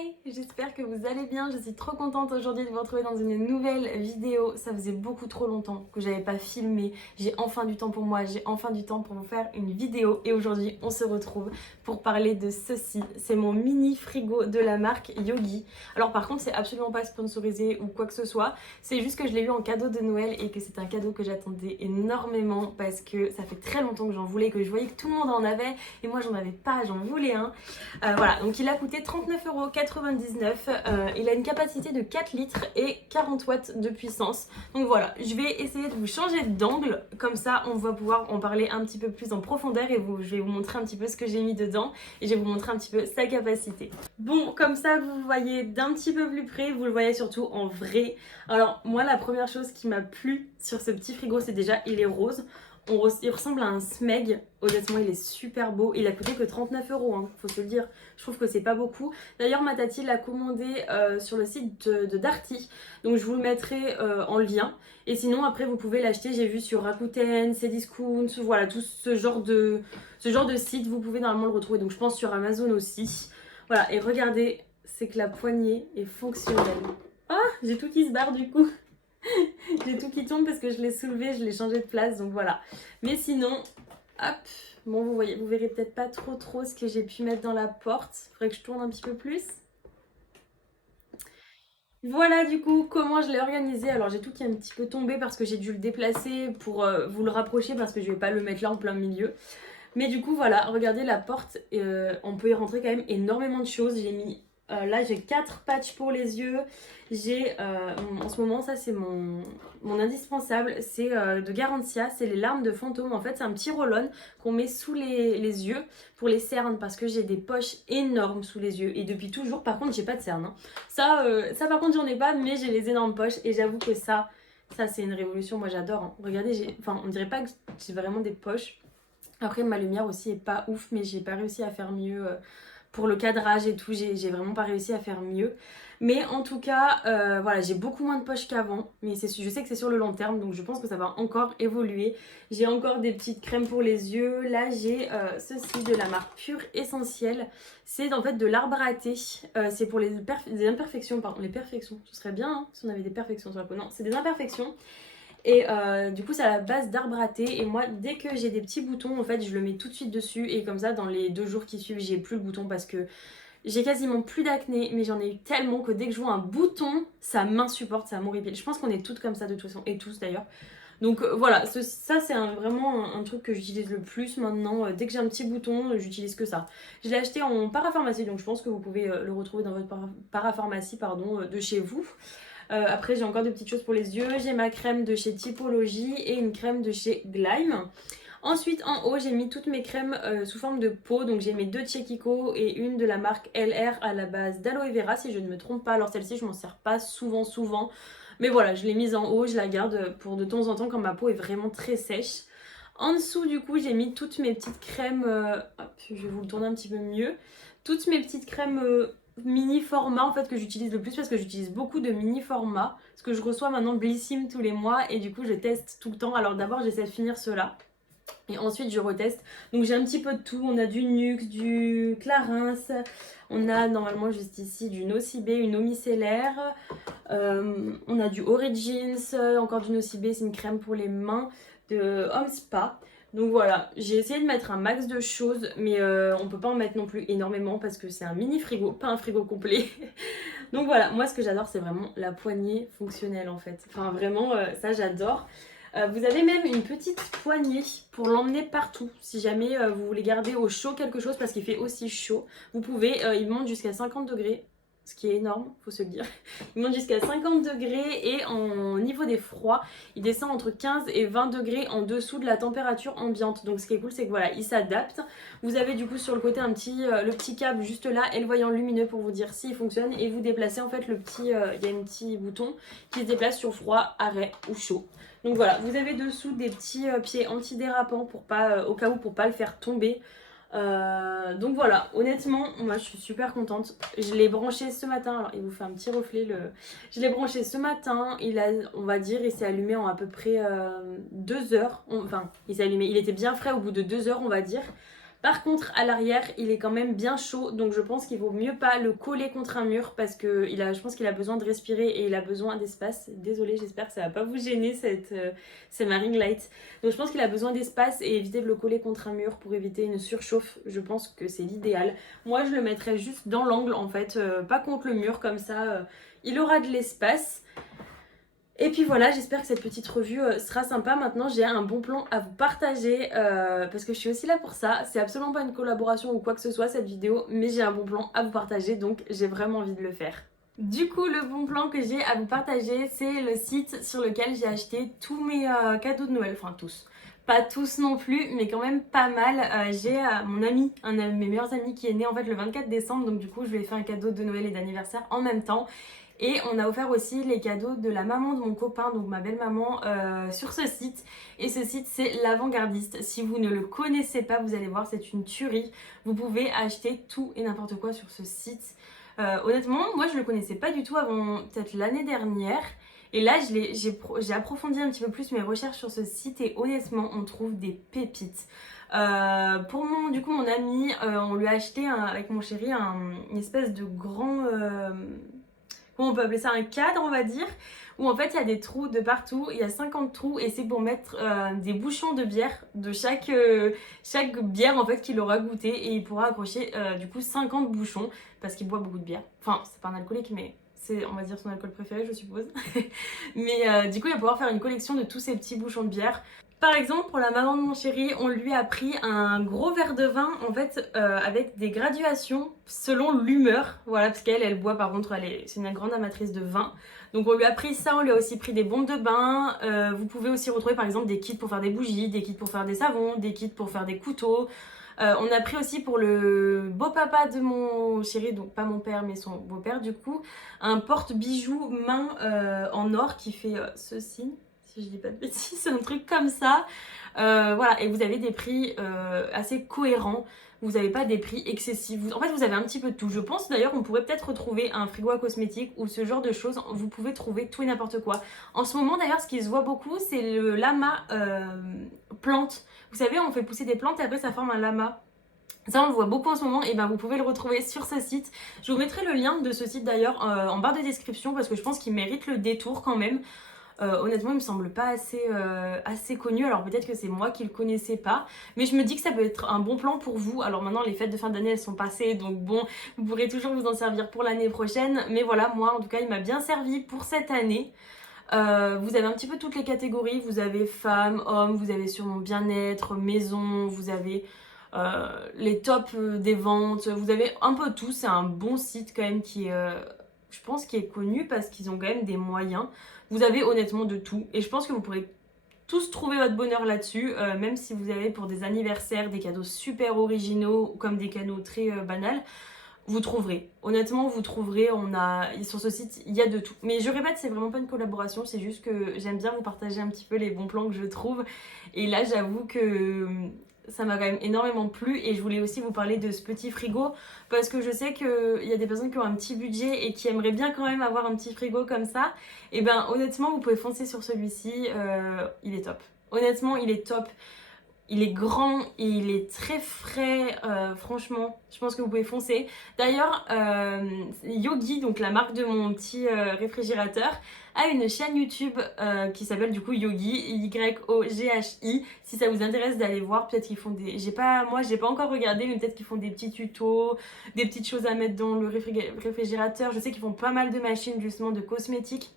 Hi, j'espère que vous allez bien. Je suis trop contente aujourd'hui de vous retrouver dans une nouvelle vidéo. Ça faisait beaucoup trop longtemps que j'avais pas filmé. J'ai enfin du temps pour moi, j'ai enfin du temps pour vous faire une vidéo. Et aujourd'hui, on se retrouve pour parler de ceci. C'est mon mini frigo de la marque Yogi. Alors par contre, c'est absolument pas sponsorisé ou quoi que ce soit. C'est juste que je l'ai eu en cadeau de Noël et que c'est un cadeau que j'attendais énormément parce que ça fait très longtemps que j'en voulais, que je voyais que tout le monde en avait et moi j'en avais pas, j'en voulais un. Voilà, donc il a coûté 39,99 €. Il a une capacité de 4 litres et 40 watts de puissance. Donc voilà, je vais essayer de vous changer d'angle. Comme ça, on va pouvoir en parler un petit peu plus en profondeur et je vais vous montrer un petit peu ce que j'ai mis dedans. Et je vais vous montrer un petit peu sa capacité. Bon, comme ça, vous le voyez d'un petit peu plus près. Vous le voyez surtout en vrai. Alors, moi, la première chose qui m'a plu sur ce petit frigo, c'est déjà, il est rose. Il ressemble à un Smeg, honnêtement il est super beau, il a coûté que 39 €, hein, faut se le dire, je trouve que c'est pas beaucoup. D'ailleurs ma tati l'a commandé sur le site de Darty, donc je vous le mettrai en lien. Et sinon après vous pouvez l'acheter, j'ai vu sur Rakuten, Cdiscount, voilà tout ce genre de site, vous pouvez normalement le retrouver, donc je pense sur Amazon aussi. Voilà, et regardez, c'est que la poignée est fonctionnelle. Ah, j'ai tout qui se barre du coup. J'ai tout qui tombe parce que je l'ai soulevé, je l'ai changé de place, donc voilà. Mais sinon, hop, bon vous voyez, vous verrez peut-être pas trop ce que j'ai pu mettre dans la porte. Il faudrait que je tourne un petit peu plus. Voilà du coup comment je l'ai organisé. Alors j'ai tout qui est un petit peu tombé parce que j'ai dû le déplacer pour vous le rapprocher parce que je vais pas le mettre là en plein milieu. Mais du coup voilà, regardez la porte, on peut y rentrer quand même énormément de choses. J'ai mis, là j'ai 4 patchs pour les yeux. J'ai en ce moment, ça c'est mon indispensable, c'est de Garantia, c'est les larmes de fantôme. En fait c'est un petit roll-on qu'on met sous les yeux pour les cernes parce que j'ai des poches énormes sous les yeux. Et depuis toujours, par contre j'ai pas de cernes, hein. Ça par contre j'en ai pas, mais j'ai les énormes poches et j'avoue que ça c'est une révolution, moi j'adore, hein. Regardez, on dirait pas que j'ai vraiment des poches. Après ma lumière aussi est pas ouf, mais j'ai pas réussi à faire mieux pour le cadrage et tout, j'ai vraiment pas réussi à faire mieux. Mais en tout cas, voilà, j'ai beaucoup moins de poches qu'avant, mais je sais que c'est sur le long terme, donc je pense que ça va encore évoluer. J'ai encore des petites crèmes pour les yeux. Là j'ai ceci de la marque Pure Essentiel. C'est en fait de l'arbre à thé. C'est pour les imperfections, pardon, les perfections. Ce serait bien hein, si on avait des perfections sur la peau. Non, c'est des imperfections. Et du coup c'est à la base d'arbre à thé. Et moi dès que j'ai des petits boutons en fait je le mets tout de suite dessus. Et comme ça dans les 2 jours qui suivent j'ai plus le bouton parce que j'ai quasiment plus d'acné. Mais j'en ai eu tellement que dès que je vois un bouton ça m'insupporte, ça m'horripile. Je pense qu'on est toutes comme ça de toute façon, et tous d'ailleurs. Donc voilà, ça c'est vraiment un truc que j'utilise le plus maintenant. Dès que j'ai un petit bouton, j'utilise que ça. Je l'ai acheté en parapharmacie, donc je pense que vous pouvez le retrouver dans votre parapharmacie de chez vous. Après j'ai encore des petites choses pour les yeux. J'ai ma crème de chez Typologie et une crème de chez Glyme. Ensuite en haut j'ai mis toutes mes crèmes sous forme de pot. Donc j'ai mes 2 Chiekiko et une de la marque LR à la base d'aloe vera si je ne me trompe pas. Alors celle-ci je m'en sers pas souvent. Mais voilà, je l'ai mise en haut, je la garde pour de temps en temps quand ma peau est vraiment très sèche. En dessous du coup j'ai mis toutes mes petites crèmes, hop, je vais vous le tourner un petit peu mieux. Toutes mes petites crèmes mini format en fait que j'utilise le plus parce que j'utilise beaucoup de mini format. Parce que je reçois maintenant Blissim tous les mois et du coup je teste tout le temps. Alors d'abord j'essaie de finir ceux-là. Et ensuite je reteste. Donc j'ai un petit peu de tout. On a du Nuxe, du Clarins. On a normalement juste ici du Nocibé, une eau micellaire. On a du Origins, encore du Nocibé, c'est une crème pour les mains de Home Spa. Donc voilà, j'ai essayé de mettre un max de choses, mais on peut pas en mettre non plus énormément parce que c'est un mini frigo, pas un frigo complet. Donc voilà, moi ce que j'adore c'est vraiment la poignée fonctionnelle en fait. Enfin vraiment, ça j'adore. Vous avez même une petite poignée pour l'emmener partout. Si jamais vous voulez garder au chaud quelque chose parce qu'il fait aussi chaud, vous pouvez, il monte jusqu'à 50 degrés. Ce qui est énorme, faut se le dire. Il monte jusqu'à 50 degrés et au niveau des froids, il descend entre 15 et 20 degrés en dessous de la température ambiante. Donc ce qui est cool, c'est que voilà, il s'adapte. Vous avez du coup sur le côté le petit câble juste là et le voyant lumineux pour vous dire s'il fonctionne. Et vous déplacez en fait il y a un petit bouton qui se déplace sur froid, arrêt ou chaud. Donc voilà, vous avez dessous des petits pieds antidérapants pour pas, au cas où pour pas le faire tomber. Donc voilà, honnêtement, moi je suis super contente. Je l'ai branché ce matin, alors il vous fait un petit reflet. Je l'ai branché ce matin, on va dire, il s'est allumé en à peu près 2 heures. Enfin, il s'est allumé, il était bien frais au bout de 2 heures, on va dire. Par contre, à l'arrière, il est quand même bien chaud, donc je pense qu'il vaut mieux pas le coller contre un mur parce que je pense qu'il a besoin de respirer et il a besoin d'espace. Désolée, j'espère que ça va pas vous gêner, c'est ma ring light. Donc je pense qu'il a besoin d'espace et éviter de le coller contre un mur pour éviter une surchauffe. Je pense que c'est l'idéal. Moi, je le mettrais juste dans l'angle en fait, pas contre le mur, comme ça, il aura de l'espace. Et puis voilà, j'espère que cette petite revue sera sympa. Maintenant, j'ai un bon plan à vous partager parce que je suis aussi là pour ça. C'est absolument pas une collaboration ou quoi que ce soit cette vidéo, mais j'ai un bon plan à vous partager, donc j'ai vraiment envie de le faire. Du coup, le bon plan que j'ai à vous partager, c'est le site sur lequel j'ai acheté tous mes cadeaux de Noël, enfin tous. Pas tous non plus, mais quand même pas mal. J'ai mon ami, un de mes meilleurs amis qui est né en fait le 24 décembre, donc du coup je lui ai fait un cadeau de Noël et d'anniversaire en même temps. Et on a offert aussi les cadeaux de la maman de mon copain, donc ma belle-maman, sur ce site. Et ce site, c'est l'Avant-Gardiste. Si vous ne le connaissez pas, vous allez voir, c'est une tuerie. Vous pouvez acheter tout et n'importe quoi sur ce site. Honnêtement, moi, je ne le connaissais pas du tout avant peut-être l'année dernière. Et là, j'ai approfondi un petit peu plus mes recherches sur ce site et honnêtement, on trouve des pépites. Pour mon ami, on lui a acheté avec mon chéri une espèce de grand... on peut appeler ça un cadre, on va dire, où en fait il y a des trous de partout, il y a 50 trous et c'est pour mettre des bouchons de bière de chaque bière en fait qu'il aura goûté et il pourra accrocher du coup 50 bouchons parce qu'il boit beaucoup de bière. Enfin, c'est pas un alcoolique mais c'est on va dire son alcool préféré je suppose. Mais du coup il va pouvoir faire une collection de tous ces petits bouchons de bière. Par exemple, pour la maman de mon chéri, on lui a pris un gros verre de vin en fait avec des graduations selon l'humeur. Voilà, parce elle boit par contre, c'est une grande amatrice de vin. Donc on lui a pris ça, on lui a aussi pris des bombes de bain. Vous pouvez aussi retrouver par exemple des kits pour faire des bougies, des kits pour faire des savons, des kits pour faire des couteaux. On a pris aussi pour le beau-papa de mon chéri, donc pas mon père mais son beau-père du coup, un porte-bijoux main en or qui fait ce signe. Si je dis pas de bêtises, c'est un truc comme ça. Voilà, et vous avez des prix assez cohérents. Vous n'avez pas des prix excessifs. En fait, vous avez un petit peu de tout. Je pense d'ailleurs qu'on pourrait peut-être retrouver un frigo à cosmétiques ou ce genre de choses. Vous pouvez trouver tout et n'importe quoi. En ce moment, d'ailleurs, ce qui se voit beaucoup, c'est le lama plante. Vous savez, on fait pousser des plantes et après ça forme un lama. Ça, on le voit beaucoup en ce moment, et ben vous pouvez le retrouver sur ce site. Je vous mettrai le lien de ce site d'ailleurs en barre de description parce que je pense qu'il mérite le détour quand même. Honnêtement, il me semble pas assez connu. Alors peut-être que c'est moi qui le connaissais pas, mais je me dis que ça peut être un bon plan pour vous. Alors maintenant, les fêtes de fin d'année elles sont passées, donc bon, vous pourrez toujours vous en servir pour l'année prochaine. Mais voilà, moi en tout cas, il m'a bien servi pour cette année. Vous avez un petit peu toutes les catégories. Vous avez femmes, hommes, vous avez sûrement bien-être, maison, vous avez les tops des ventes. Vous avez un peu tout. C'est un bon site quand même qui est, je pense, qui est connu parce qu'ils ont quand même des moyens. Vous avez honnêtement de tout et je pense que vous pourrez tous trouver votre bonheur là-dessus, même si vous avez pour des anniversaires des cadeaux super originaux comme des cadeaux très banals, vous trouverez. Honnêtement, vous trouverez, sur ce site, il y a de tout. Mais je répète, c'est vraiment pas une collaboration, c'est juste que j'aime bien vous partager un petit peu les bons plans que je trouve. Et là, j'avoue que ça m'a quand même énormément plu et je voulais aussi vous parler de ce petit frigo parce que je sais qu'il y a des personnes qui ont un petit budget et qui aimeraient bien quand même avoir un petit frigo comme ça. Et ben honnêtement, vous pouvez foncer sur celui-ci, il est top. Honnêtement, il est top. Il est grand et il est très frais, franchement, je pense que vous pouvez foncer. D'ailleurs, Yogi, donc la marque de mon petit réfrigérateur, a une chaîne YouTube qui s'appelle du coup Yogi, Y-O-G-H-I. Si ça vous intéresse d'aller voir, peut-être qu'ils font des... j'ai pas encore regardé, mais peut-être qu'ils font des petits tutos, des petites choses à mettre dans le réfrigérateur. Je sais qu'ils font pas mal de machines justement de cosmétiques.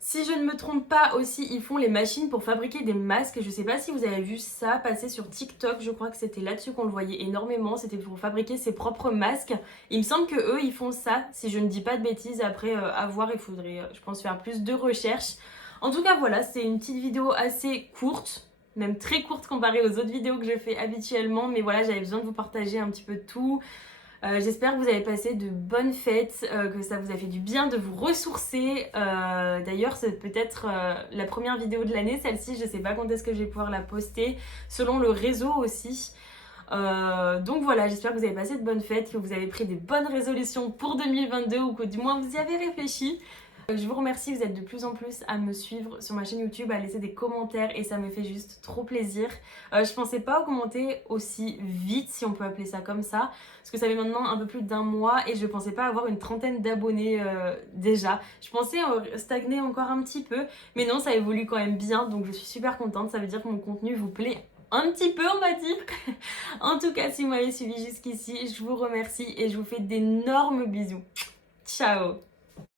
Si je ne me trompe pas aussi, ils font les machines pour fabriquer des masques. Je sais pas si vous avez vu ça passer sur TikTok, je crois que c'était là-dessus qu'on le voyait énormément. C'était pour fabriquer ses propres masques. Il me semble que eux ils font ça, si je ne dis pas de bêtises. Après, à voir, il faudrait, je pense, faire plus de recherches. En tout cas, voilà, c'est une petite vidéo assez courte, même très courte comparée aux autres vidéos que je fais habituellement. Mais voilà, j'avais besoin de vous partager un petit peu tout. J'espère que vous avez passé de bonnes fêtes, que ça vous a fait du bien de vous ressourcer. D'ailleurs, c'est peut-être la première vidéo de l'année, celle-ci. Je sais pas quand est-ce que je vais pouvoir la poster, selon le réseau aussi. Donc voilà, j'espère que vous avez passé de bonnes fêtes, que vous avez pris des bonnes résolutions pour 2022 ou que du moins vous y avez réfléchi. Je vous remercie, vous êtes de plus en plus à me suivre sur ma chaîne YouTube, à laisser des commentaires et ça me fait juste trop plaisir. Je pensais pas augmenter aussi vite, si on peut appeler ça comme ça, parce que ça fait maintenant un peu plus d'un mois et je pensais pas avoir une trentaine d'abonnés déjà. Je pensais stagner encore un petit peu, mais non, ça évolue quand même bien, donc je suis super contente. Ça veut dire que mon contenu vous plaît un petit peu, on va dire. En tout cas, si vous m'avez suivi jusqu'ici, je vous remercie et je vous fais d'énormes bisous. Ciao!